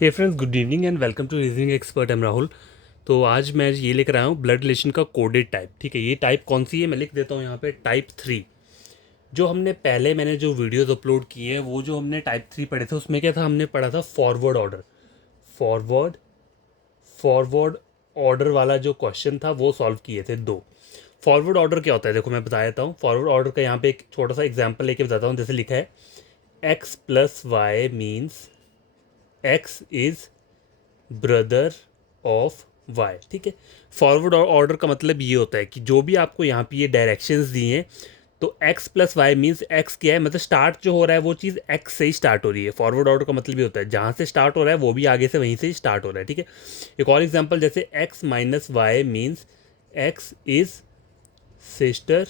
Hey friends, good evening and welcome to reasoning expert. I'm Rahul. तो आज मैं ये लेकर आया हूँ ब्लड रिलेशन का कोडेड टाइप। ठीक है, ये टाइप कौन सी है मैं लिख देता हूँ यहाँ पे, टाइप 3। जो हमने पहले मैंने जो वीडियोस अपलोड किए हैं वो जो हमने टाइप 3 पढ़े थे उसमें क्या था, हमने पढ़ा था forward order. Forward forward order वाला जो क्वेश्चन था वो सॉल्व किए थे दो। फॉरवर्ड ऑर्डर क्या होता है देखो मैं बता देता हूँ। फॉरवर्ड ऑर्डर का यहाँ पे एक छोटा सा एग्जाम्पल लेके बताता हूँ। जैसे लिखा है X plus Y means X is brother of Y. ठीक है, फॉरवर्ड ऑर्डर का मतलब ये होता है कि जो भी आपको यहाँ पे ये डायरेक्शंस दिए हैं तो x plus Y means x क्या है, मतलब स्टार्ट जो हो रहा है वो चीज़ x से ही स्टार्ट हो रही है। फॉरवर्ड ऑर्डर का मतलब ये होता है जहाँ से स्टार्ट हो रहा है वो भी आगे से वहीं से ही स्टार्ट हो रहा है। ठीक है, एक और एग्जांपल जैसे x minus Y means x is sister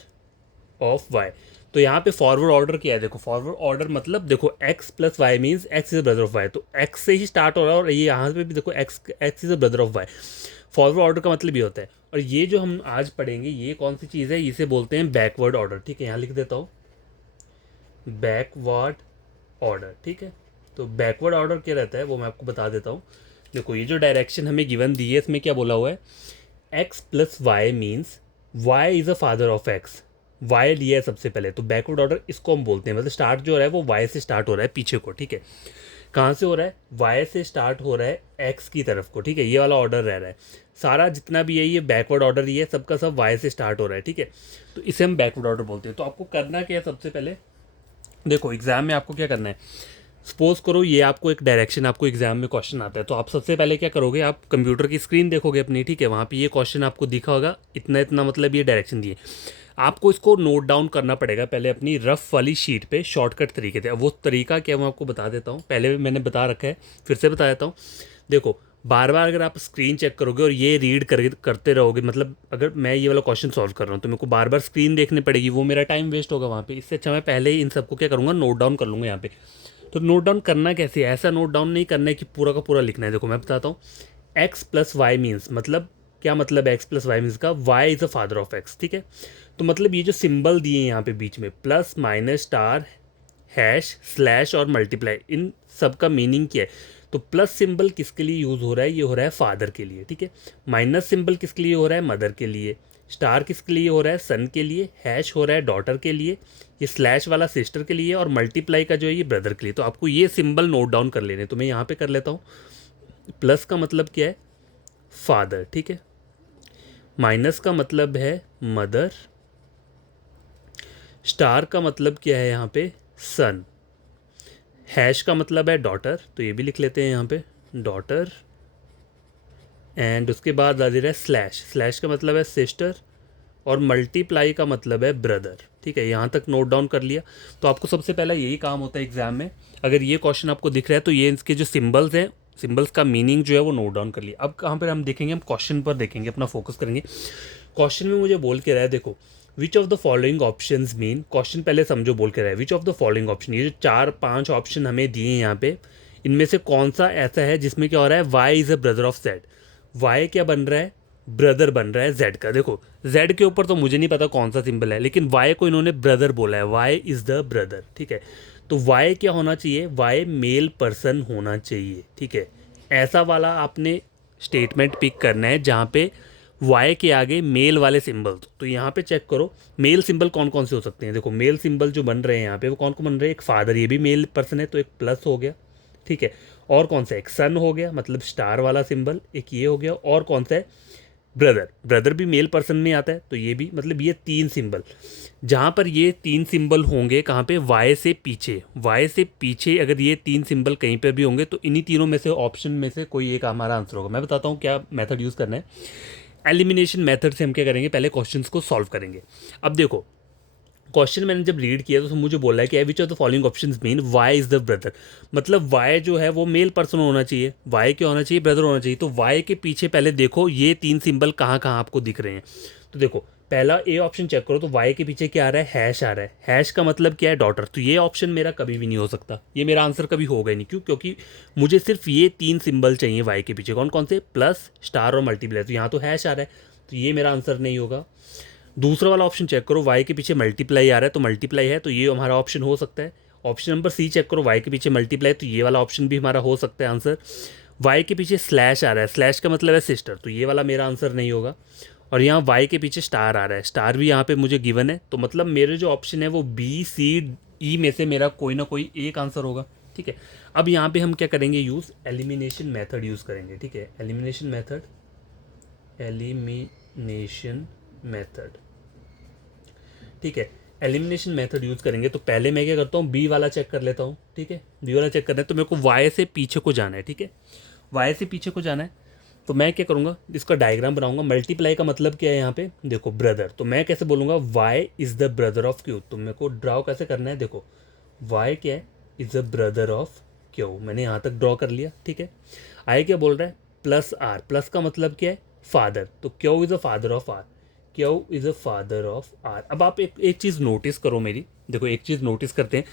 of Y. तो यहाँ पे फॉरवर्ड ऑर्डर क्या है देखो, फॉरवर्ड ऑर्डर मतलब देखो x plus Y means x is brother of Y, तो x से ही स्टार्ट हो रहा है और ये यहाँ पे भी देखो x is a brother of Y. Forward order का मतलब ये होता है। और ये जो हम आज पढ़ेंगे ये कौन सी चीज़ है, इसे बोलते हैं बैकवर्ड ऑर्डर। ठीक है, यहाँ लिख देता हूँ बैकवर्ड ऑर्डर। ठीक है, तो बैकवर्ड ऑर्डर क्या रहता है वो मैं आपको बता देता हूँ। देखो ये जो डायरेक्शन हमें गिवन दी है इसमें क्या बोला हुआ है, X plus Y means Y is a father of X. Y लिया है सबसे पहले, तो बैकवर्ड ऑर्डर इसको हम बोलते हैं। मतलब स्टार्ट जो हो रहा है वो वाई से स्टार्ट हो रहा है पीछे को। ठीक है, कहाँ से हो रहा है, वाई से स्टार्ट हो रहा है एक्स की तरफ को। ठीक है, ये वाला ऑर्डर रह रहा है सारा जितना भी है, ये बैकवर्ड ऑर्डर ही है, सबका सब वाई से स्टार्ट हो रहा है। ठीक है, तो इसे हम बैकवर्ड ऑर्डर बोलते हैं। तो आपको करना क्या है, सबसे पहले देखो एग्जाम में आपको क्या करना है। सपोज करो ये आपको एक डायरेक्शन, आपको एग्जाम में क्वेश्चन आता है, तो आप सबसे पहले क्या करोगे, आप कंप्यूटर की स्क्रीन देखोगे अपनी। ठीक है, वहाँ पे ये क्वेश्चन आपको दिखा होगा, इतना इतना मतलब ये डायरेक्शन दिए। आपको इसको नोट डाउन करना पड़ेगा पहले अपनी रफ वाली शीट पे शॉर्टकट तरीके से। अब वो तरीका क्या मैं आपको बता देता हूँ, पहले भी मैंने बता रखा है फिर से बता देता हूँ। देखो बार बार अगर आप स्क्रीन चेक करोगे और ये रीड करते रहोगे, मतलब अगर मैं ये वाला क्वेश्चन सॉल्व कर रहा हूँ तो मेरे को बार बार स्क्रीन देखनी पड़ेगी, वो मेरा टाइम वेस्ट होगा वहाँ पे। इससे अच्छा मैं पहले ही इन सबको क्या करूँगा, नोट डाउन कर लूँगा यहाँ पे। तो नोट डाउन करना कैसे है, ऐसा नोट डाउन नहीं करना है कि पूरा का पूरा लिखना है। देखो मैं बताता हूँ, एक्स प्लस वाई मीन्स मतलब क्या मतलब है, एक्स प्लस वाई मीन्स का Y is a father of X. ठीक है, तो मतलब ये जो सिंबल दिए हैं यहाँ पे बीच में plus minus star hash slash और मल्टीप्लाई, इन सब का मीनिंग क्या है। तो प्लस सिंबल किसके लिए यूज़ हो रहा है, ये हो रहा है फादर के लिए। ठीक है, माइनस सिंबल किसके लिए हो रहा है, मदर के लिए। स्टार किसके लिए हो रहा है, सन के लिए। हैश हो रहा है डॉटर के लिए। ये स्लैश वाला सिस्टर के लिए, और मल्टीप्लाई का जो है ये ब्रदर के लिए। तो आपको ये सिंबल नोट डाउन कर लेने, तो मैं यहाँ पे कर लेता हूँ। प्लस का मतलब क्या है, फादर। ठीक है, माइनस का मतलब है मदर। स्टार का मतलब क्या है यहाँ पे, सन। हैश का मतलब है डॉटर, तो ये भी लिख लेते हैं यहाँ पे डॉटर। एंड उसके बाद आ दे रहा है स्लैश। स्लैश का मतलब है सिस्टर, और मल्टीप्लाई का मतलब है ब्रदर। ठीक है, यहाँ तक नोट डाउन कर लिया। तो आपको सबसे पहला यही काम होता है एग्जाम में, अगर ये क्वेश्चन आपको दिख रहा है तो ये इसके जो सिंबल्स हैं, सिंबल्स का मीनिंग जो है वो नोट डाउन कर लिया। अब कहाँ पर हम देखेंगे, हम क्वेश्चन पर देखेंगे, अपना फोकस करेंगे। क्वेश्चन में मुझे बोल के रहा है देखो, विच of the following option mean, question पहले समझो बोल के रहा है विच ऑफ द फॉलोइंग ऑप्शन, ये जो चार पांच ऑप्शन हमें दिए हैं यहाँ पे, इनमें से कौन सा ऐसा है जिसमें क्या हो रहा है, Y is a brother of Z. Y क्या बन रहा है, ब्रदर बन रहा है जेड का। देखो जेड के ऊपर तो मुझे नहीं पता कौन सा सिंबल है, लेकिन वाई को इन्होंने ब्रदर बोला है, वाई इज़ द ब्रदर। ठीक है, तो वाई क्या होना चाहिए, वाई मेल पर्सन होना चाहिए। ठीक है, ऐसा वाला आपने स्टेटमेंट पिक करना है जहाँ पे वाई के आगे मेल वाले सिंबल। तो यहाँ पे चेक करो मेल सिंबल कौन कौन से हो सकते हैं। देखो मेल सिंबल जो बन रहे हैं यहाँ पे वो कौन कौन बन रहे हैं, एक फादर, ये भी मेल पर्सन है तो एक प्लस हो गया। ठीक है, और कौन सा, एक सन हो गया मतलब स्टार वाला सिंबल, एक ये हो गया, और कौन सा है ब्रदर। ब्रदर भी मेल पर्सन में आता है तो ये भी, मतलब ये तीन सिंबल। जहाँ पर ये तीन सिंबल होंगे कहाँ पे, वाई से पीछे। वाई से पीछे अगर ये तीन सिंबल कहीं पर भी होंगे तो इन्हीं तीनों में से ऑप्शन में से कोई एक हमारा आंसर होगा। मैं बताता हूँ क्या मेथड यूज़ करना है। एलिमिनेशन मेथड से हम क्या करेंगे, पहले क्वेश्चंस को सॉल्व करेंगे। अब देखो क्वेश्चन मैंने जब रीड किया तो मुझे बोला है कि which of the following options mean Y is the brother. मतलब वाई जो है वो मेल पर्सन होना चाहिए, वाई क्या होना चाहिए, ब्रदर होना चाहिए। तो वाई के पीछे पहले देखो ये तीन सिंबल कहाँ कहाँ आपको दिख रहे हैं। तो देखो पहला ए ऑप्शन चेक करो, तो वाई के पीछे क्या आ रहा है, हैश आ रहा है। हैश का मतलब क्या है, डॉटर। तो ये ऑप्शन मेरा कभी भी नहीं हो सकता, ये मेरा आंसर कभी होगा ही नहीं। क्यों, क्योंकि मुझे सिर्फ ये तीन सिंबल चाहिए वाई के पीछे, कौन कौन से, प्लस स्टार और मल्टीप्लाई। तो यहाँ तो हैश आ रहा है तो ये मेरा आंसर नहीं होगा। दूसरा वाला ऑप्शन चेक करो, वाई के पीछे मल्टीप्लाई आ रहा है, तो मल्टीप्लाई है तो ये हमारा ऑप्शन हो सकता है। ऑप्शन नंबर सी चेक करो, वाई के पीछे मल्टीप्लाई, तो ये वाला ऑप्शन भी हमारा हो सकता है आंसर। वाई के पीछे स्लैश आ रहा है, स्लैश का मतलब है सिस्टर, तो ये वाला मेरा आंसर नहीं होगा। और यहाँ वाई के पीछे स्टार आ रहा है, स्टार भी यहाँ पे मुझे गिवन है, तो मतलब मेरे जो ऑप्शन है वो बी सी ई में से मेरा कोई ना कोई एक आंसर होगा। ठीक है, अब यहाँ पे हम क्या करेंगे, यूज़ एलिमिनेशन मेथड यूज़ करेंगे। ठीक है, एलिमिनेशन मेथड, एलिमिनेशन मेथड, ठीक है, एलिमिनेशन मेथड यूज़ करेंगे। तो पहले मैं क्या करता हूँ, बी वाला चेक कर लेता हूँ। ठीक है, बी वाला चेक करना है तो मेरे को वाई से पीछे को जाना है। ठीक है, वाई से पीछे को जाना है, तो मैं क्या करूँगा, इसका डायग्राम बनाऊंगा। मल्टीप्लाई का मतलब क्या है यहाँ पे, देखो ब्रदर, तो मैं कैसे बोलूँगा, Y is the brother of Q. तो मेरे को ड्रॉ कैसे करना है, देखो वाई क्या है, is the brother of Q, मैंने यहाँ तक ड्रॉ कर लिया। ठीक है, आई क्या बोल रहा है, प्लस आर, प्लस का मतलब क्या है, फादर, तो Q is the father of R, Q is a father of R. अब आप एक चीज़ नोटिस करो मेरी, देखो एक चीज़ नोटिस करते हैं,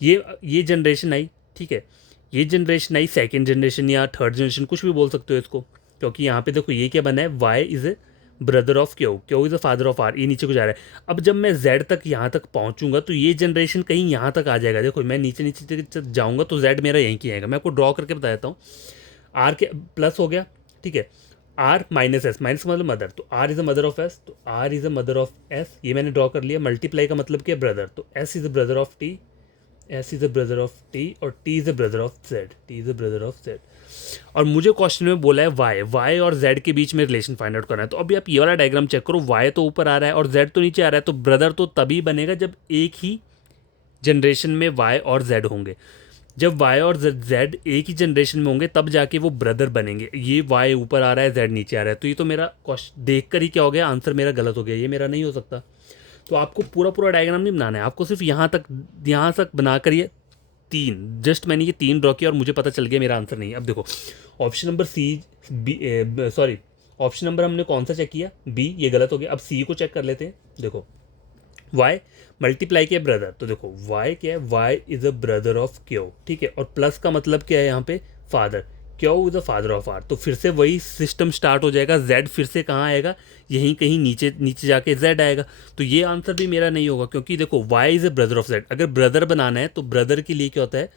ये जनरेशन आई, ठीक है, ये जनरेशन आई, सेकेंड जनरेशन या थर्ड जनरेशन कुछ भी बोल सकते हो इसको, क्योंकि यहाँ पे देखो ये क्या बना है, Y is a brother of Q, Q is a father of R, ये नीचे को जा रहा है। अब जब मैं जेड तक यहाँ तक पहुँचूंगा तो ये जनरेशन कहीं यहाँ तक आ जाएगा। देखो मैं नीचे नीचे जाऊँगा तो जेड मेरा यहीं की आएगा। मैं आपको ड्रॉ करके बता देता हूँ, आर के प्लस हो गया, ठीक है, आर माइनस एस, माइनस मतलब मदर, तो R is a mother of S, तो R is a mother of S, ये मैंने ड्रॉ कर लिया। मल्टीप्लाई का मतलब क्या, ब्रदर, तो S is a brother of T, S is a brother of T, और T is a brother of Z, T is a brother of Z. और मुझे क्वेश्चन में बोला है वाई, वाई और जेड के बीच में रिलेशन फाइंड आउट करना है। तो अभी आप ये वाला डायग्राम चेक करो, वाई तो ऊपर आ रहा है और जेड तो नीचे आ रहा है, तो ब्रदर तो तभी बनेगा जब एक ही जनरेशन में वाई और जेड होंगे। जब वाई और जेड एक ही जनरेशन में होंगे तब जाके वो ब्रदर बनेंगे। ये वाई ऊपर आ रहा है, जेड नीचे आ रहा है, तो ये तो मेरा क्वेश्चन देख कर ही क्या हो गया, आंसर मेरा गलत हो गया, ये मेरा नहीं हो सकता। तो आपको पूरा पूरा डायग्राम नहीं बनाना है, आपको सिर्फ यहाँ तक बनाकर ये तीन, जस्ट मैंने ये तीन ड्रॉ किया और मुझे पता चल गया मेरा आंसर नहीं है। अब देखो option number C, B, sorry option number हमने कौन सा चेक किया, बी, ये गलत हो गया। अब सी को चेक कर लेते हैं। देखो वाई मल्टीप्लाई किया ब्रदर, तो देखो वाई क्या है, Y is a brother of Q, ठीक है, और प्लस का मतलब क्या है यहाँ पे, father, Q is a father of R, तो फिर से वही सिस्टम स्टार्ट हो जाएगा। जेड फिर से कहाँ आएगा, यहीं कहीं नीचे नीचे जाके जेड आएगा। तो ये आंसर भी मेरा नहीं होगा, क्योंकि देखो Y is a brother of Z, अगर ब्रदर बनाना है तो ब्रदर के लिए क्या होता है,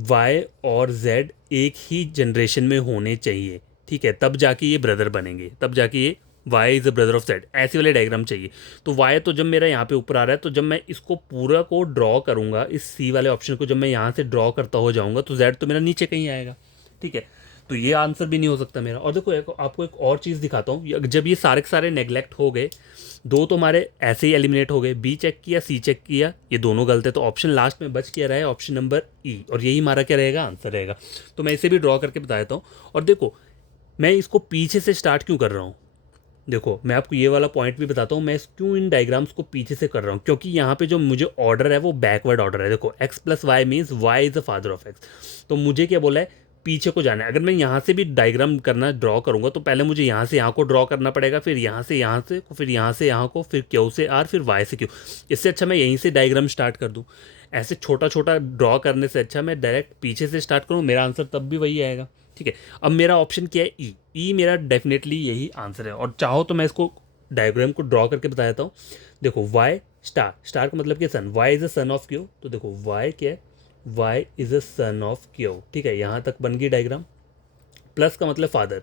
वाई और जेड एक ही जनरेशन में होने चाहिए, ठीक है, तब जाके ये ब्रदर बनेंगे, तब जाके ये Y is a brother of Z, ऐसे वाले डायग्राम चाहिए। तो वाई तो जब मेरा यहाँ पे ऊपर आ रहा है, तो जब मैं इसको पूरा को ड्रॉ करूँगा, इस सी वाले ऑप्शन को जब मैं यहाँ से ड्रॉ करता हो जाऊँगा, तो जेड तो मेरा नीचे कहीं आएगा, ठीक है, तो ये आंसर भी नहीं हो सकता मेरा। और देखो आपको एक और चीज़ दिखाता हूँ, जब ये सारे के सारे नेग्लेक्ट हो गए, दो तो हमारे ऐसे ही एलिमिनेट हो गए, बी चेक किया, सी चेक किया, ये दोनों गलत है, तो ऑप्शन लास्ट में बच क्या रहा है, ऑप्शन नंबर ई, और यही हमारा क्या रहेगा, आंसर रहेगा। तो मैं इसे भी ड्रॉ करके बता देता हूँ। और देखो मैं इसको पीछे से स्टार्ट क्यों कर रहा हूँ, देखो मैं आपको ये वाला पॉइंट भी बताता हूँ, मैं क्यों इन डायग्राम्स को पीछे से कर रहा हूँ, क्योंकि यहाँ पे जो मुझे ऑर्डर है वो बैकवर्ड ऑर्डर है। देखो X plus Y means Y is the father of X, तो मुझे क्या बोला है, पीछे को जाना है। अगर मैं यहाँ से भी डायग्राम करना ड्रॉ करूँगा तो पहले मुझे यहाँ से यहाँ को ड्रॉ करना पड़ेगा, फिर यहाँ से यहाँ से, फिर यहाँ से यहाँ को, फिर क्यू से आर, फिर वाई से क्यू। इससे अच्छा मैं यहीं से डायग्राम स्टार्ट कर दूँ। ऐसे छोटा छोटा ड्रॉ करने से अच्छा मैं डायरेक्ट पीछे से स्टार्ट करूँ, मेरा आंसर तब भी वही आएगा। ठीक है, अब मेरा ऑप्शन क्या है, ई, ई मेरा डेफिनेटली यही आंसर है। और चाहो तो मैं इसको डायग्राम को ड्रॉ करके बता देता हूँ। देखो वाई स्टार, स्टार का मतलब क्या, son, Y is a son of Q, तो देखो वाई क्या है, Y is a son of Q, ठीक है, यहाँ तक बन गई डायग्राम। प्लस का मतलब father,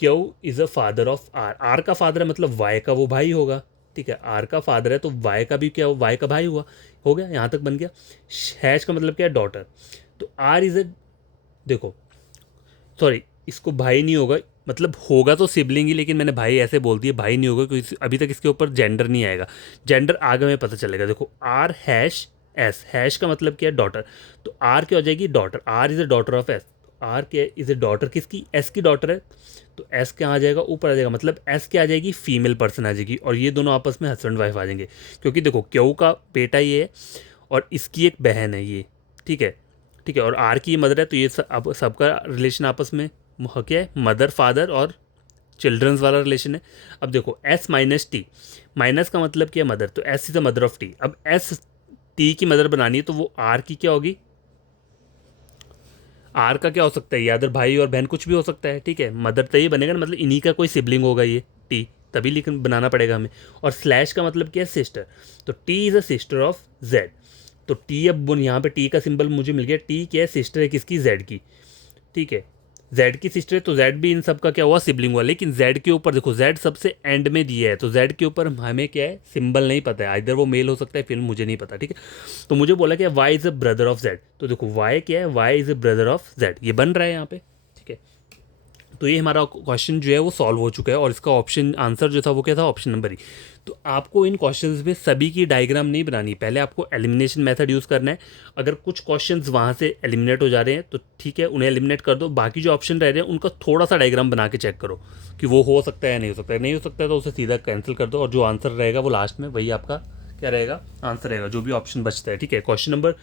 Q is a father of R, R का फादर है मतलब वाई का वो भाई होगा, ठीक है, आर का फादर है तो वाई का भी क्या, वाई का भाई हुआ, हो गया, यहाँ तक बन गया। हैश का मतलब क्या है, डॉटर, तो आर इज़ ए, देखो सॉरी इसको भाई नहीं होगा, मतलब होगा तो सिबलिंग ही, लेकिन मैंने भाई ऐसे बोल दिया, भाई नहीं होगा क्योंकि अभी तक इसके ऊपर जेंडर नहीं आएगा, जेंडर आगे में पता चलेगा। देखो आर हैश एस, हैश का मतलब क्या है, डॉटर, तो आर क्या हो जाएगी, daughter, R is a daughter of S, R क्या इज़ अ डॉटर किसकी, एस की डॉटर है, तो एस क्या आ जाएगा, ऊपर आ जाएगा, मतलब एस क्या आ जाएगी, फीमेल पर्सन आ जाएगी, और ये दोनों आपस में हस्बैंड वाइफ आ जाएंगे, क्योंकि देखो क्यू का बेटा ये है और इसकी एक बहन है ये, ठीक है, ठीक है, और आर की मदर है, तो ये अब सबका रिलेशन आपस में क्या है, मदर फादर और चिल्ड्रंस वाला रिलेशन है। अब देखो एस माइनस टी, माइनस का मतलब क्या है, मदर, तो S is the mother of T. अब एस टी की मदर बनानी है तो वो आर की क्या होगी, आर का क्या हो सकता है, या अदर भाई और बहन कुछ भी हो सकता है, ठीक है, मदर तो ये बनेगा ना, मतलब इन्हीं का कोई सिबलिंग होगा ये टी, तभी लेकिन बनाना पड़ेगा हमें। और स्लैश का मतलब क्या है, सिस्टर, तो T is a sister of Z, तो टी, अब यहाँ पे टी का सिंबल मुझे मिल गया। टी क्या है, सिस्टर है किसकी, जेड की, ठीक है, जेड की सिस्टर है, तो जेड भी इन सब का क्या हुआ, सिबलिंग हुआ। लेकिन जेड के ऊपर देखो, जेड सबसे एंड में दिया है, तो जेड के ऊपर हमें क्या है, सिंबल नहीं पता है, इधर वो मेल हो सकता है, फिर मुझे नहीं पता, ठीक है। तो मुझे बोला क्या, Y is a brother of Z, तो देखो वाई क्या है, Y is a brother of Z, ये बन रहा है यहाँ पे, ठीक है। तो ये हमारा क्वेश्चन जो है वो सॉल्व हो चुका है, और इसका ऑप्शन आंसर जो था वो क्या था, ऑप्शन नंबर ई। तो आपको इन क्वेश्चंस में सभी की डायग्राम नहीं बनानी, पहले आपको एलिमिनेशन मेथड यूज़ करना है। अगर कुछ क्वेश्चंस वहाँ से एलिमिनेट हो जा रहे हैं तो ठीक है, उन्हें एलिमिनेट कर दो, बाकी जो ऑप्शन रह रहे हैं उनका थोड़ा सा डायग्राम बना के चेक करो कि वो हो सकता है या नहीं हो सकता है। नहीं हो सकता है तो उसे सीधा कैंसिल कर दो, और जो आंसर रहेगा वो लास्ट में वही आपका क्या रहेगा, आंसर रहेगा, जो भी ऑप्शन बचता है, ठीक है। क्वेश्चन नंबर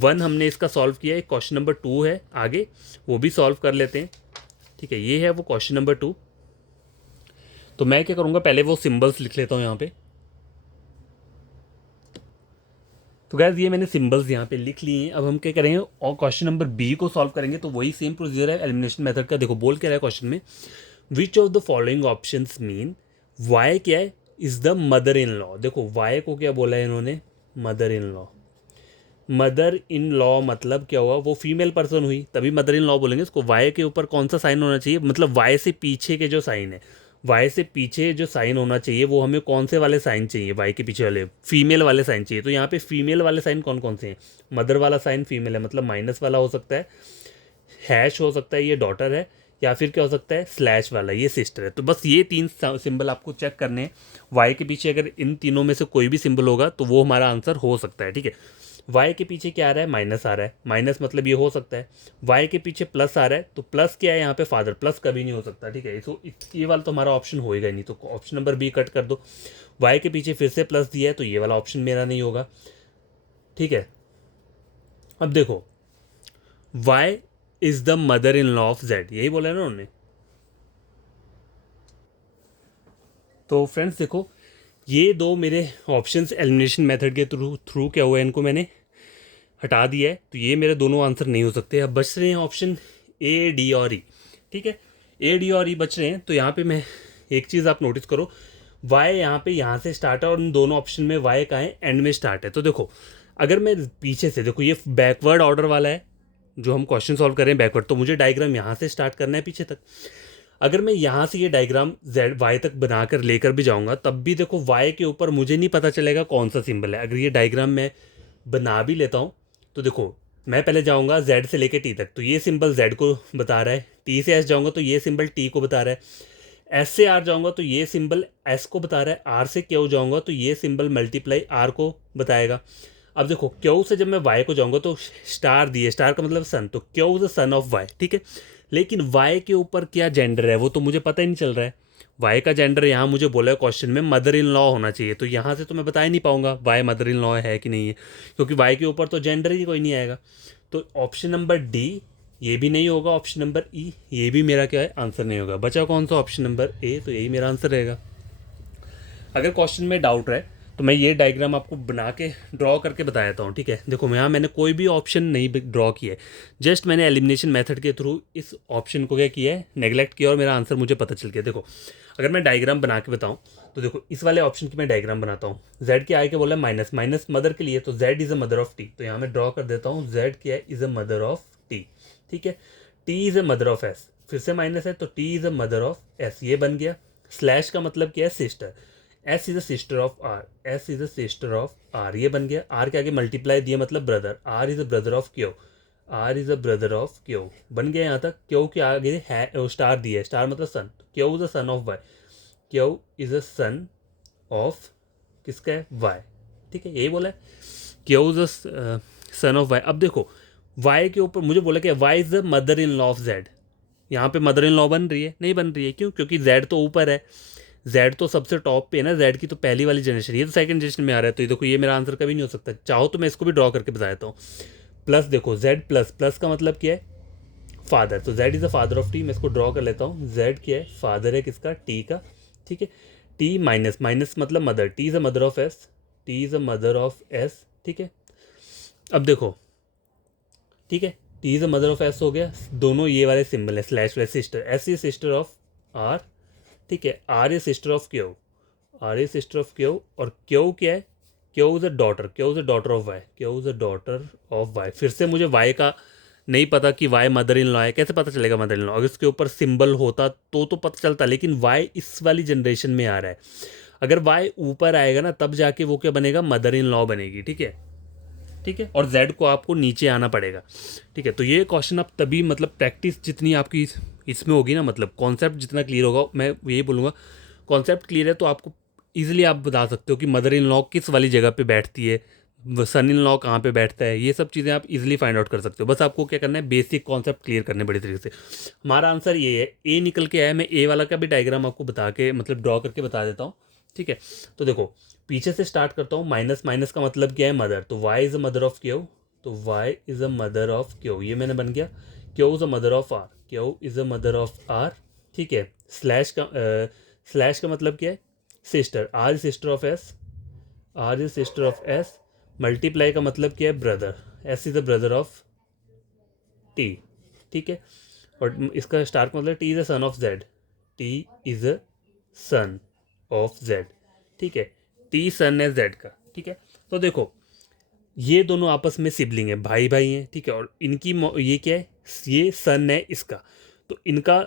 1 हमने इसका सॉल्व किया है, क्वेश्चन नंबर 2 है आगे, वो भी सॉल्व कर लेते हैं, ठीक है। ये है वो क्वेश्चन नंबर 2। तो मैं क्या करूँगा, पहले वो सिंबल्स लिख लेता हूँ यहाँ पे। तो गैस ये मैंने सिंबल्स यहाँ पे लिख लिए हैं। अब हम क्या करेंगे, और क्वेश्चन नंबर बी को सॉल्व करेंगे, तो वही सेम प्रोसीजर है एलिमिनेशन मेथड का। देखो बोल क्या रहा है क्वेश्चन में, which of the following options mean Y क्या है, is the mother in law. देखो वाई को क्या बोला है इन्होंने, mother in law. Mother in law मतलब क्या हुआ, वो फीमेल पर्सन हुई, तभी मदर इन लॉ बोलेंगे उसको। वाई के ऊपर कौन सा साइन होना चाहिए, मतलब वाई से पीछे के जो साइन है, वाई से पीछे जो साइन होना चाहिए वो हमें कौन से वाले साइन चाहिए, वाई के पीछे वाले फीमेल वाले साइन चाहिए। तो यहाँ पे फीमेल वाले साइन कौन कौन से हैं, मदर वाला साइन फीमेल है, मतलब माइनस वाला हो सकता है, हैश हो सकता है, ये डॉटर है, या फिर क्या हो सकता है, स्लैश वाला, ये सिस्टर है। तो बस ये 3 सिंबल आपको चेक करने हैं। वाई के पीछे अगर इन तीनों में से कोई भी सिंबल होगा तो वो हमारा आंसर हो सकता है, ठीक है। वाई के पीछे क्या आ रहा है, माइनस आ रहा है, माइनस मतलब ये हो सकता है। वाई के पीछे प्लस आ रहा है, तो प्लस क्या है यहाँ पे, फादर, प्लस कभी नहीं हो सकता, ठीक है। तो ये वाला तो हमारा ऑप्शन होएगा ही नहीं, तो ऑप्शन नंबर बी कट कर दो। वाई के पीछे फिर से प्लस दिया है, तो ये वाला ऑप्शन मेरा नहीं होगा, ठीक है। अब देखो, Y is the mother in law of Z, यही बोला है ना उन्होंने। तो फ्रेंड्स देखो, ये दो मेरे ऑप्शंस एलिमिनेशन मेथड के थ्रू थ्रू क्या हुआ है, इनको मैंने हटा दिया है, तो ये मेरे दोनों आंसर नहीं हो सकते। अब बच रहे हैं ऑप्शन ए, डी और ई, ठीक है। ए, डी और ई बच रहे हैं, तो यहाँ पे मैं एक चीज़ आप नोटिस करो, वाई यहाँ पे यहाँ से स्टार्ट है, और इन दोनों ऑप्शन में वाई कहाँ है, एंड में स्टार्ट है। तो देखो अगर मैं पीछे से, देखो ये बैकवर्ड ऑर्डर वाला है जो हम क्वेश्चन सॉल्व कर रहे हैं बैकवर्ड, तो मुझे डायग्राम यहाँ से स्टार्ट करना है पीछे तक। अगर मैं यहाँ से ये डायग्राम जेड वाई तक बनाकर लेकर भी जाऊँगा, तब भी देखो वाई के ऊपर मुझे नहीं पता चलेगा कौन सा सिंबल है। अगर ये डायग्राम मैं बना भी लेता हूँ, तो देखो मैं पहले जाऊँगा जेड से लेकर टी तक, तो ये सिंबल जेड को बता रहा है, टी से एस जाऊँगा तो ये सिंबल टी को बता रहा है, एस से आर जाऊँगा तो ये सिंबल एस को बता रहा है, आर से क्यू जाऊँगा तो ये सिंबल मल्टीप्लाई आर को बताएगा। अब देखो क्यू से जब मैं वाई को जाऊँगा तो स्टार दिए, स्टार का मतलब सन, तो Q is the son of Y, ठीक है। लेकिन वाई के ऊपर क्या जेंडर है वो तो मुझे पता ही नहीं चल रहा है। वाई का जेंडर यहाँ मुझे बोला है क्वेश्चन में मदर इन लॉ होना चाहिए, तो यहाँ से तो मैं बता ही नहीं पाऊंगा वाई मदर इन लॉ है कि नहीं है, क्योंकि वाई के ऊपर तो जेंडर ही कोई नहीं आएगा। तो ऑप्शन नंबर डी ये भी नहीं होगा, ऑप्शन नंबर ई ये भी मेरा क्या है, आंसर नहीं होगा। बचा कौन सा, ऑप्शन नंबर ए, तो यही मेरा आंसर रहेगा। अगर क्वेश्चन में डाउट है तो मैं ये डायग्राम आपको बना के ड्रॉ करके बता देता हूँ, ठीक है। देखो यहाँ मैंने कोई भी ऑप्शन नहीं ड्रॉ किया है, जस्ट मैंने एलिमिनेशन मेथड के थ्रू इस ऑप्शन को क्या किया है, नेगलेक्ट किया, और मेरा आंसर मुझे पता चल गया। देखो अगर मैं डायग्राम बना के बताऊँ, तो देखो इस वाले ऑप्शन की मैं डायग्राम बनाता हूँ। जेड के आगे के बोला माइनस, माइनस मदर के लिए, तो Z is a mother of T, तो यहाँ मैं ड्रॉ कर देता हूँ, जेड क्या है, is a mother of T, ठीक है। T is a mother of S, फिर से माइनस है, तो T is a mother of S, ये बन गया। स्लैश का मतलब क्या है, sister, S is a sister of R, S is a sister of R, ये बन गया। आर के आगे मल्टीप्लाई दिया मतलब brother, R is a brother of Q, R is a brother of Q, बन गया यहाँ तक। क्यू के आगे है स्टार दिया है, स्टार मतलब son, Q is a son of Y, Q is a son of किसका है, वाई, ठीक है, यही बोला है, Q is a son of Y. अब देखो वाई के ऊपर मुझे बोला कि Y is the mother in law of Z, यहाँ पे मदर इन लॉ बन रही है, नहीं बन रही है, क्यों, क्योंकि जेड तो ऊपर है, जेड तो सबसे टॉप पे है ना, जेड की तो पहली वाली जनरेशन, ये तो सेकंड जनरेशन में आ रहा है, तो ये देखो ये मेरा आंसर कभी नहीं हो सकता। चाहो तो मैं इसको भी ड्रॉ करके बता देता हूँ। प्लस देखो जेड प्लस, प्लस का मतलब क्या है, फादर, तो Z is the father of T, मैं इसको ड्रॉ कर लेता हूँ। जेड क्या है, फादर है किसका, टी का, ठीक है। टी माइनस, माइनस मतलब mother, T is a mother of S, T is a mother of S, ठीक है। अब देखो, ठीक है, T is a mother of S हो गया, दोनों ये वाले सिंबल है, स्लैश वाले sister, S is sister of R, ठीक है, R is sister of Q, R is sister of Q, और क्यू क्या है, Q is a daughter, Q is a daughter of Y, Q is a daughter of Y. फिर से मुझे Y का नहीं पता कि वाई मदर इन लॉ है, कैसे पता चलेगा मदर इन लॉ? अगर इसके ऊपर सिंबल होता तो पता चलता, लेकिन वाई इस वाली जनरेशन में आ रहा है। अगर वाई ऊपर आएगा ना तब जाके वो क्या बनेगा, मदर इन लॉ बनेगी। ठीक है, ठीक है। और जेड को आपको नीचे आना पड़ेगा। ठीक है, तो ये क्वेश्चन आप तभी मतलब प्रैक्टिस जितनी आपकी इसमें होगी ना, मतलब कॉन्सेप्ट जितना क्लियर होगा, मैं यही बोलूँगा कॉन्सेप्ट क्लियर है तो आपको ईजिली आप बता सकते हो कि मदर इन लॉ किस वाली जगह पे बैठती है, सन इन लॉ कहाँ पे बैठता है, ये सब चीज़ें आप इजीली फाइंड आउट कर सकते हो। बस आपको क्या करना है, बेसिक कॉन्सेप्ट क्लियर करने बड़ी तरीके से। हमारा आंसर ये है, ए निकल के आया। मैं ए वाला का भी डायग्राम आपको बता के मतलब ड्रॉ करके बता देता हूँ। ठीक है, तो देखो पीछे से स्टार्ट करता हूँ। माइनस माइनस का मतलब क्या है, मदर, तो Y is a mother of Q, तो Y is a mother of Q, ये मैंने बन गया। Q is a mother of R, Q is a mother of R. ठीक है, स्लैश का मतलब क्या है, sister, R is sister of S, R is sister of S. Multiply का मतलब क्या है, brother, S is the brother of T. ठीक है, और इसका स्टार का मतलब T is a son of Z, T is a son of Z. ठीक है, टी सन है जेड का। ठीक है, तो देखो ये दोनों आपस में सिबलिंग है, भाई भाई हैं। ठीक है, और इनकी ये क्या है, ये सन है इसका, तो इनका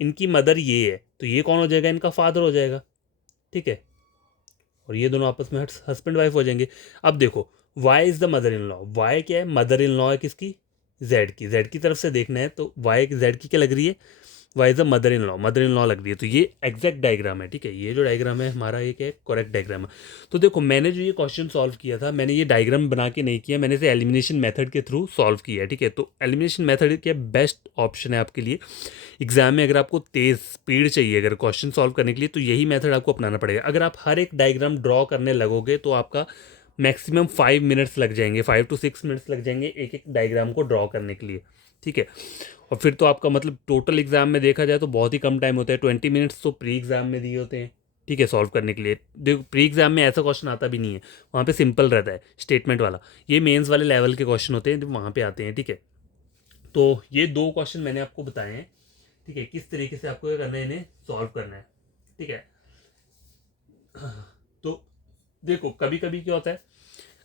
इनकी मदर ये है, तो ये कौन हो जाएगा, इनका फादर हो जाएगा। ठीक है, और ये दोनों आपस में हस्बैंड वाइफ हो जाएंगे। अब देखो Y is the mother in law, Y क्या है, मदर इन लॉ है किसकी, जेड की तरफ से देखना है तो वाई जेड की क्या लग रही है, Y is the mother in law लग रही है। तो ये एग्जैक्ट डायग्राम है। ठीक है, ये जो डायग्राम है हमारा ये क्या है, करेक्ट डायग्राम है। तो देखो मैंने जो ये क्वेश्चन सॉल्व किया था, मैंने ये डायग्राम बना के नहीं किया, मैंने इसे एलिमिनेशन मेथड के थ्रू सॉल्व किया है। ठीक है, तो एलिमिनेशन मेथड क्या बेस्ट ऑप्शन है आपके लिए एग्जाम में। अगर आपको तेज़ स्पीड चाहिए अगर क्वेश्चन सॉल्व करने के लिए, तो यही मेथड आपको अपनाना पड़ेगा। अगर आप हर एक डायग्राम ड्रॉ करने लगोगे तो आपका मैक्सिमम 5 मिनट्स लग जाएंगे, 5 to 6 मिनट्स लग जाएंगे एक एक डायग्राम को ड्रॉ करने के लिए। ठीक है, और फिर तो आपका मतलब टोटल एग्जाम में देखा जाए तो बहुत ही कम टाइम होता है, 20 मिनट्स तो प्री एग्जाम में दिए होते हैं। ठीक है, सॉल्व करने के लिए। देखो प्री एग्जाम में ऐसा क्वेश्चन आता भी नहीं है, वहाँ पे सिंपल रहता है स्टेटमेंट वाला। ये मेंस वाले लेवल के क्वेश्चन होते हैं जो वहाँ पे आते हैं। ठीक है, तो ये दो क्वेश्चन मैंने आपको बताए हैं। ठीक है, किस तरीके से आपको ये करना है, इन्हें सॉल्व करना है। ठीक है, तो देखो कभी कभी क्या होता है,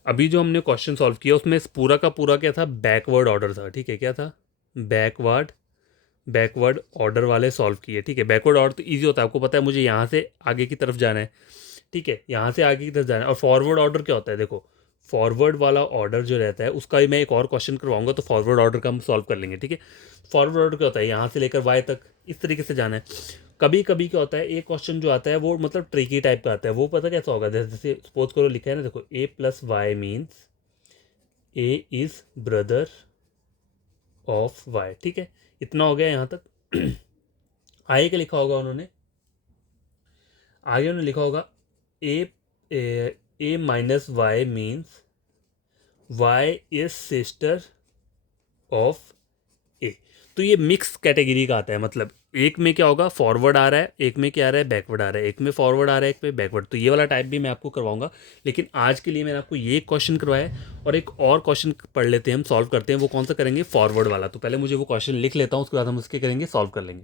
अभी जो हमने क्वेश्चन सॉल्व किया उसमें पूरा का पूरा क्या था, बैकवर्ड ऑर्डर था। ठीक है, क्या था, बैकवर्ड बैकवर्ड ऑर्डर वाले सॉल्व किए। ठीक है, बैकवर्ड ऑर्डर तो ईजी होता है, आपको पता है मुझे यहाँ से आगे की तरफ जाना है। ठीक है, यहाँ से आगे की तरफ जाना है। और फॉरवर्ड ऑर्डर क्या होता है, देखो फॉरवर्ड वाला ऑर्डर जो रहता है उसका भी मैं एक और क्वेश्चन करवाऊंगा, तो फॉरवर्ड ऑर्डर का हम सॉल्व कर लेंगे। ठीक है, फॉरवर्ड ऑर्डर क्या होता है, यहाँ से लेकर वाई तक इस तरीके से जाना है। कभी कभी क्या होता है, एक क्वेश्चन जो आता है वो मतलब ट्रिकी टाइप का आता है, वो पता कैसा होगा, जैसे सपोज करो लिखा है ना, देखो A plus Y means A is brother of Y. ठीक है, इतना हो गया यहाँ तक। आगे क्या लिखा होगा उन्होंने, आगे उन्होंने लिखा होगा A A minus Y means Y is sister of A. तो ये मिक्स कैटेगरी का आता है, मतलब एक में क्या होगा, फॉरवर्ड आ रहा है, एक में क्या आ रहा है, बैकवर्ड आ रहा है, एक में फॉरवर्ड आ रहा है, एक में बैकवर्ड। तो ये वाला टाइप भी मैं आपको करवाऊंगा, लेकिन आज के लिए मैंने आपको ये क्वेश्चन करवाया है। और एक और क्वेश्चन पढ़ लेते हैं, हम सॉल्व करते हैं। वो कौन सा करेंगे, फॉरवर्ड वाला। तो पहले मुझे वो क्वेश्चन लिख लेता हूँ, उसके बाद हम उसके करेंगे, सॉल्व कर लेंगे।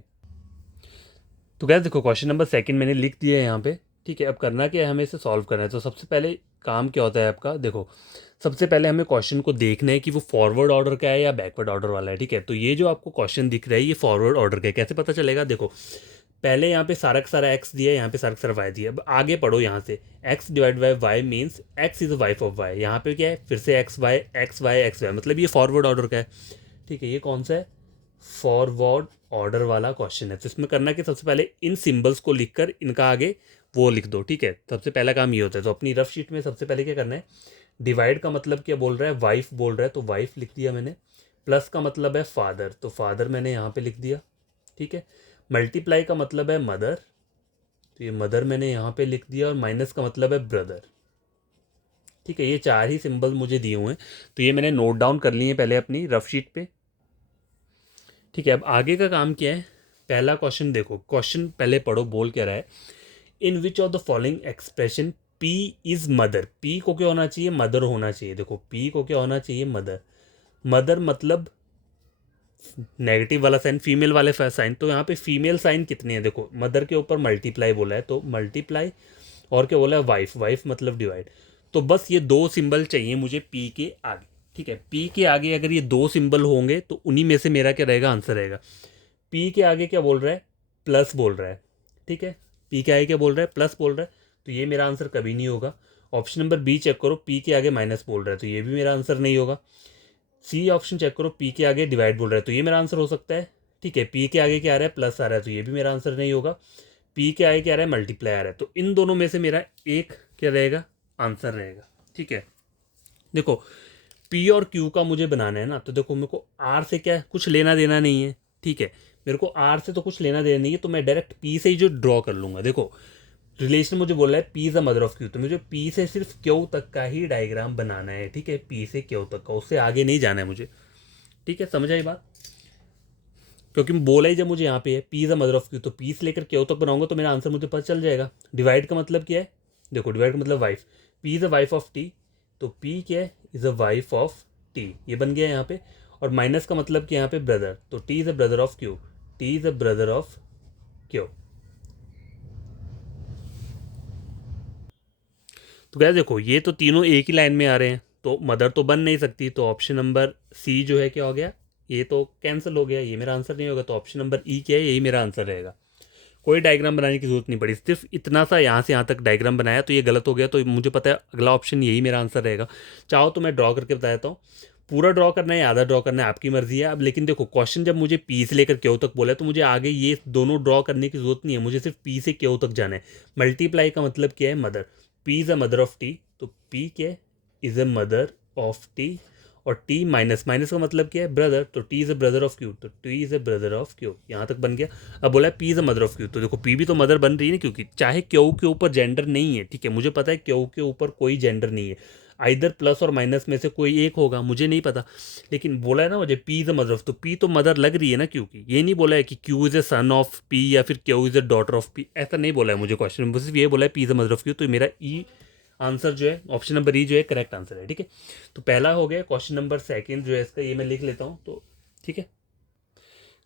तो क्या देखो क्वेश्चन नंबर सेकंड मैंने लिख दिया है यहाँ पे। ठीक है, अब करना क्या है, हमें इसे सॉल्व करना है। तो सबसे पहले काम क्या होता है आपका, देखो सबसे पहले हमें क्वेश्चन को देखना है कि वो फॉरवर्ड ऑर्डर का है या बैकवर्ड ऑर्डर वाला है। ठीक है, तो ये जो आपको क्वेश्चन दिख रहा है ये फॉरवर्ड ऑर्डर का है। कैसे पता चलेगा, देखो पहले यहाँ पे सारा का सारा एक्स दिया है, यहाँ पे सारा का सारा वाई दिया है। अब आगे पढ़ो, यहाँ से X divide by Y means X is the wife of Y. यहाँ पे क्या है, फिर से X Y X Y X Y, मतलब ये फॉरवर्ड ऑर्डर का है। ठीक है, ये कौन सा है, फॉरवर्ड ऑर्डर वाला क्वेश्चन है। तो इसमें करना कि सबसे पहले इन सिंबल्स को लिखकर इनका आगे वो लिख दो। ठीक है, सबसे पहला काम ये होता है। तो अपनी रफ शीट में सबसे पहले क्या करना है, डिवाइड का मतलब क्या बोल रहा है, वाइफ बोल रहा है, तो वाइफ लिख दिया मैंने। प्लस का मतलब है फादर, तो फादर मैंने यहाँ पे लिख दिया। ठीक है, मल्टीप्लाई का मतलब है मदर, तो ये मदर मैंने यहाँ पे लिख दिया। और माइनस का मतलब है ब्रदर। ठीक है, ये चार ही सिंबल मुझे दिए हुए हैं, तो ये मैंने नोट डाउन कर लिए हैं पहले अपनी रफ शीट पे। ठीक है, अब आगे का काम क्या है, पहला क्वेश्चन देखो, क्वेश्चन पहले पढ़ो बोल क्या रहा है, in which of the following expression P is mother. P को क्या होना चाहिए, मदर होना चाहिए। देखो पी को क्या होना चाहिए, मदर। मदर मतलब नेगेटिव वाला साइन, फीमेल वाले साइन। तो यहाँ पे फीमेल साइन कितने हैं, देखो मदर के ऊपर मल्टीप्लाई बोला है तो मल्टीप्लाई, और क्या बोला है, वाइफ, वाइफ मतलब डिवाइड। तो बस ये दो सिंबल चाहिए मुझे पी के आगे, ठीक है। पी के आगे अगर ये दो सिंबल होंगे तो उन्हीं में से मेरा क्या रहेगा, आंसर रहेगा। पी के आगे क्या बोल रहा है, प्लस बोल रहा है, ठीक है। पी के आगे क्या बोल रहा है, प्लस बोल रहा है, तो ये मेरा आंसर कभी नहीं होगा। ऑप्शन नंबर बी चेक करो, पी के आगे माइनस बोल रहा है, तो ये भी मेरा आंसर नहीं होगा। सी ऑप्शन चेक करो, पी के आगे डिवाइड बोल रहा है, तो ये मेरा आंसर हो सकता है, ठीक है। पी के आगे क्या आ रहा है, प्लस आ रहा है, तो ये भी मेरा आंसर नहीं होगा। पी के आगे क्या आ रहा है, मल्टीप्लाई आ रहा है, तो इन दोनों में से मेरा एक क्या रहेगा, आंसर रहेगा, ठीक है। देखो पी और क्यू का मुझे बनाना है ना, तो देखो मेरे को आर से क्या कुछ लेना देना नहीं है, ठीक है। मेरे को आर से तो कुछ लेना देना नहीं है, तो मैं डायरेक्ट पी से ही जो ड्रॉ कर लूँगा। देखो रिलेशन मुझे बोला है P is the mother of Q, तो मुझे पी से सिर्फ क्यू तक का ही डायग्राम बनाना है, ठीक है। पी से क्यू तक का, उससे आगे नहीं जाना है मुझे, ठीक है। समझ आई बात, क्योंकि बोला ही जब मुझे यहाँ पे है P is the mother of Q, तो पी से लेकर क्यू तक बनाऊंगा तो मेरा आंसर मुझे पता चल जाएगा। डिवाइड का मतलब क्या है, देखो डिवाइड का मतलब wife, P is a wife of T, तो पी क्या है, is a wife of T, ये बन गया यहाँ पे। और माइनस का मतलब कि यहाँ पे ब्रदर, तो T is a brother of Q, T is a brother of Q. तो क्या देखो ये तो तीनों एक ही लाइन में आ रहे हैं, तो मदर तो बन नहीं सकती, तो ऑप्शन नंबर सी जो है क्या हो गया, ये तो कैंसिल हो गया, ये मेरा आंसर नहीं होगा। तो ऑप्शन नंबर ई क्या है, यही मेरा आंसर रहेगा। कोई डायग्राम बनाने की जरूरत नहीं पड़ी, सिर्फ इतना सा यहाँ से यहाँ तक डायग्राम बनाया, तो ये गलत हो गया, तो मुझे पता है अगला ऑप्शन यही मेरा आंसर रहेगा। चाहो तो मैं ड्रॉ करके बता देता हूँ, पूरा ड्रॉ करना है या आधा ड्रॉ करना है आपकी मर्जी है। अब लेकिन देखो क्वेश्चन जब मुझे पी से लेकर क्यू तक बोला है, तो मुझे आगे ये दोनों ड्रॉ करने की जरूरत नहीं है, मुझे सिर्फ पी से क्यू तक जाना है। मल्टीप्लाई का मतलब क्या है, mother, P is a mother of T, तो पी क्या है, is a mother of T. और टी माइनस, माइनस का मतलब क्या है, ब्रदर, तो T is a brother of Q, तो T is a brother of Q, यहाँ तक बन गया। अब बोला है P is a mother of Q, तो देखो पी भी तो मदर बन रही है ना, क्योंकि चाहे क्यू के ऊपर जेंडर नहीं है, ठीक है। मुझे पता है क्यू के ऊपर कोई जेंडर नहीं है, आइदर प्लस और माइनस में से कोई एक होगा, मुझे नहीं पता। लेकिन बोला है ना मुझे P is a mother of, तो पी तो मदर लग रही है ना, क्योंकि ये नहीं बोला है कि Q is a son of P या फिर Q is a daughter of P, ऐसा नहीं बोला है मुझे क्वेश्चन में, सिर्फ ये बोला है P is a mother of Q, तो मेरा ई आंसर जो है ऑप्शन नंबर ई जो है करेक्ट आंसर है, ठीक है। तो पहला हो गया। क्वेश्चन नंबर सेकंड जो है इसका, ये मैं लिख लेता हूँ, तो ठीक है।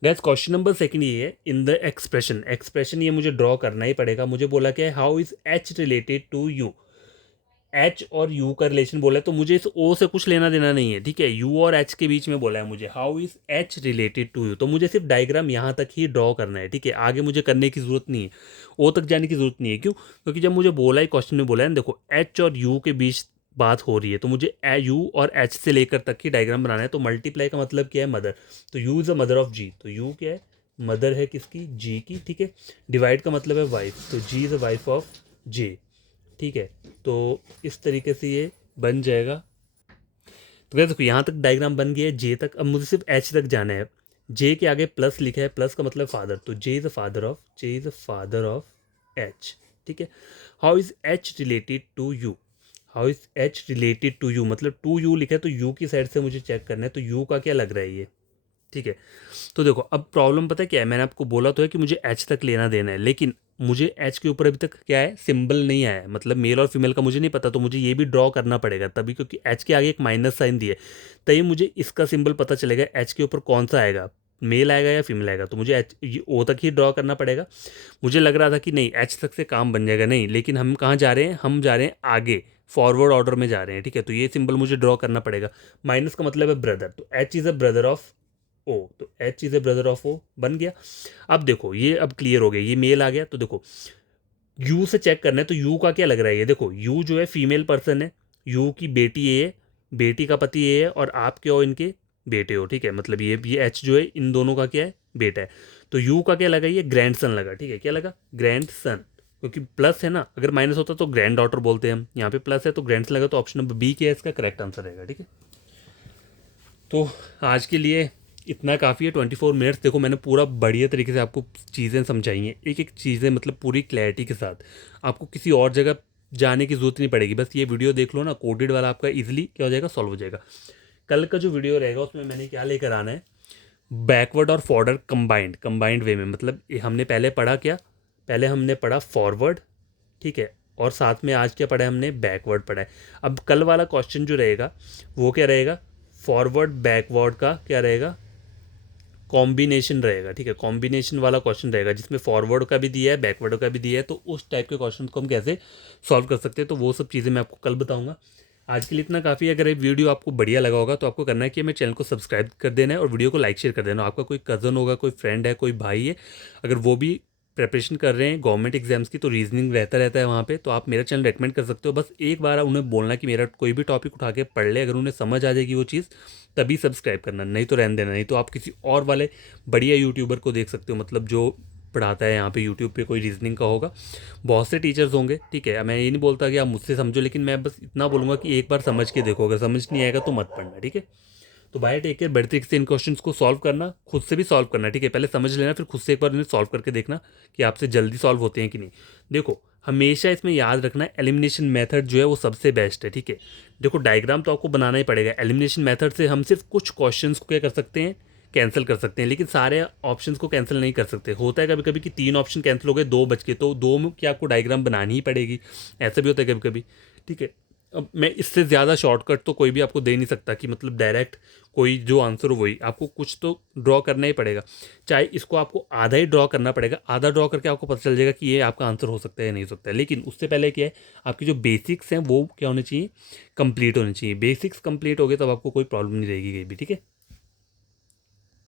गैस क्वेश्चन नंबर सेकंड ये है, इन द एक्सप्रेशन, एक्सप्रेशन ये मुझे ड्रॉ करना ही पड़ेगा। मुझे बोला क्या है, how is H related to U, H और यू का रिलेशन बोला है, तो मुझे इस ओ से कुछ लेना देना नहीं है, ठीक है। यू और एच के बीच में बोला है मुझे, how is H related to U, तो मुझे सिर्फ डायग्राम यहाँ तक ही ड्रॉ करना है, ठीक है। आगे मुझे करने की जरूरत नहीं है, ओ तक जाने की जरूरत नहीं है। क्यों, क्योंकि जब मुझे बोला है क्वेश्चन में बोला है ना, देखो एच और यू के बीच बात हो रही है, तो मुझे यू और एच से लेकर तक ही डायग्राम बनाना है। तो मल्टीप्लाई का मतलब क्या है, मदर, तो U is a mother of G, तो यू क्या है, मदर है किसकी, जी की, ठीक है। डिवाइड का मतलब है वाइफ, तो जी इज़ अ वाइफ ऑफ जे, ठीक है। तो इस तरीके से ये बन जाएगा। तो क्या देखो यहाँ तक डायग्राम बन गया है जे तक, अब मुझे सिर्फ एच तक जाना है। जे के आगे प्लस लिखा है, प्लस का मतलब फादर, तो J is a father of, J is a father of H, ठीक है। How is H related to U, how is H related to U, मतलब टू यू लिखा है, तो यू की साइड से मुझे चेक करना है, तो यू का क्या लग रहा है ये, ठीक है। तो देखो अब प्रॉब्लम पता है क्या है, मैंने आपको बोला तो है कि मुझे एच तक लेना देना है, लेकिन मुझे एच के ऊपर अभी तक क्या है, सिंबल नहीं आया है, मतलब मेल और फीमेल का मुझे नहीं पता, तो मुझे ये भी ड्रॉ करना पड़ेगा तभी, क्योंकि एच के आगे एक माइनस साइन दिए, तभी मुझे इसका सिंबल पता चलेगा एच के ऊपर कौन सा आएगा, मेल आएगा या फीमेल आएगा। तो मुझे एच ओ तक ही ड्रॉ करना पड़ेगा। मुझे लग रहा था कि नहीं एच तक से काम बन जाएगा, नहीं, लेकिन हम कहाँ जा रहे हैं, हम जा रहे हैं आगे, फॉरवर्ड ऑर्डर में जा रहे हैं, ठीक है। तो ये सिंबल मुझे ड्रॉ करना पड़ेगा। माइनस का मतलब है ब्रदर, तो H is a brother of O, तो H is a brother of O बन गया। अब देखो ये अब क्लियर हो गया, ये मेल आ गया, तो देखो यू से चेक करना है, तो यू का क्या लग रहा है, ये देखो यू जो है फीमेल पर्सन है, यू की बेटी ए है, बेटी का पति ए है, और आप क्या हो, इनके बेटे हो, ठीक है। मतलब ये एच जो है इन दोनों का क्या है, बेटा है। तो यू का क्या लगा, ये ग्रैंड सन लगा, ठीक है। क्या लगा, ग्रैंड सन, क्योंकि प्लस है ना, अगर माइनस होता तो ग्रैंड डॉटर बोलते हैं हम, यहाँ पे प्लस है तो ग्रैंड सन लगा, तो ऑप्शन नंबर बी क्या है इसका करेक्ट आंसर रहेगा, ठीक है। तो आज के लिए इतना काफ़ी है, 24 मिनट्स। देखो मैंने पूरा बढ़िया तरीके से आपको चीज़ें समझाई हैं, एक एक चीज़ें, मतलब पूरी क्लैरिटी के साथ। आपको किसी और जगह जाने की ज़रूरत नहीं पड़ेगी, बस ये वीडियो देख लो ना, कोडेड वाला आपका इजीली क्या हो जाएगा, सॉल्व हो जाएगा। कल का जो वीडियो रहेगा उसमें मैंने क्या लेकर आना है, बैकवर्ड और फॉरवर्ड कंबाइंड, कंबाइंड वे में, मतलब ये हमने पहले पढ़ा क्या, पहले हमने पढ़ा फॉरवर्ड, ठीक है, और साथ में आज क्या पढ़ा है हमने, बैकवर्ड पढ़ा है। अब कल वाला क्वेश्चन जो रहेगा वो क्या रहेगा, फॉरवर्ड बैकवर्ड का क्या रहेगा, कॉम्बिनेशन रहेगा, ठीक है, कॉम्बिनेशन वाला क्वेश्चन रहेगा जिसमें फॉरवर्ड का भी दिया है, बैकवर्ड का भी दिया है, तो उस टाइप के क्वेश्चन को हम कैसे सॉल्व कर सकते हैं, तो वो सब चीज़ें मैं आपको कल बताऊंगा। आज के लिए इतना काफ़ी है। अगर ये वीडियो आपको बढ़िया लगा होगा तो आपको करना है कि मेरे चैनल को सब्सक्राइब कर देना है और वीडियो को लाइक शेयर कर देना। आपका कोई कज़न होगा, कोई फ्रेंड है, कोई भाई है, अगर वो भी प्रिपरेशन कर रहे हैं गवर्नमेंट एग्जाम्स की, तो रीजनिंग रहता है वहाँ पे, तो आप मेरा चैनल रेकमेंड कर सकते हो। बस एक बार उन्हें बोलना कि मेरा कोई भी टॉपिक उठा के पढ़ ले, अगर उन्हें समझ आ जाएगी वो चीज़ तभी सब्सक्राइब करना, नहीं तो रहने देना। नहीं तो आप किसी और वाले बढ़िया यूट्यूबर को देख सकते हो, मतलब जो पढ़ाता है यहाँ पे यूट्यूब पे, कोई रीजनिंग का होगा, बहुत से टीचर्स होंगे, ठीक है। मैं ये नहीं बोलता कि आप मुझसे समझो, लेकिन मैं बस इतना बोलूँगा कि एक बार समझ के देखो, अगर समझ नहीं आएगा तो मत पढ़ना, ठीक है। तो बाय टेक केयर, बढ़ते से इन क्वेश्चंस को सॉल्व करना, खुद से भी सॉल्व करना, ठीक है। पहले समझ लेना, फिर खुद से एक बार इन्हें सॉल्व करके देखना कि आपसे जल्दी सॉल्व होते हैं कि नहीं। देखो हमेशा इसमें याद रखना, एलिमिनेशन मेथड जो है वो सबसे बेस्ट है, ठीक है। देखो डायग्राम तो आपको बनाना ही पड़ेगा। एलिमिनेशन मेथड से हम सिर्फ कुछ क्वेश्चंस को क्या कर सकते हैं, कैंसिल कर सकते हैं, लेकिन सारे ऑप्शंस को कैंसिल नहीं कर सकते। होता है कभी कभी कि 3 ऑप्शन कैंसिल हो गए, 2 बच के, तो 2 में क्या आपको डायग्राम बनानी ही पड़ेगी, ऐसा भी होता है कभी कभी, ठीक है। अब मैं इससे ज़्यादा शॉर्टकट तो कोई भी आपको दे नहीं सकता कि मतलब डायरेक्ट कोई जो आंसर हो वही, आपको कुछ तो ड्रॉ करना ही पड़ेगा। चाहे इसको आपको आधा ही ड्रॉ करना पड़ेगा, आधा ड्रॉ करके आपको पता चल जाएगा कि ये आपका आंसर हो सकता है या नहीं हो सकता है। लेकिन उससे पहले क्या है, आपकी जो बेसिक्स हैं वो क्या होने चाहिए, कंप्लीट होने चाहिए। बेसिक्स कंप्लीट हो गए तब आपको कोई प्रॉब्लम नहीं रहेगी कहीं भी, ठीक है।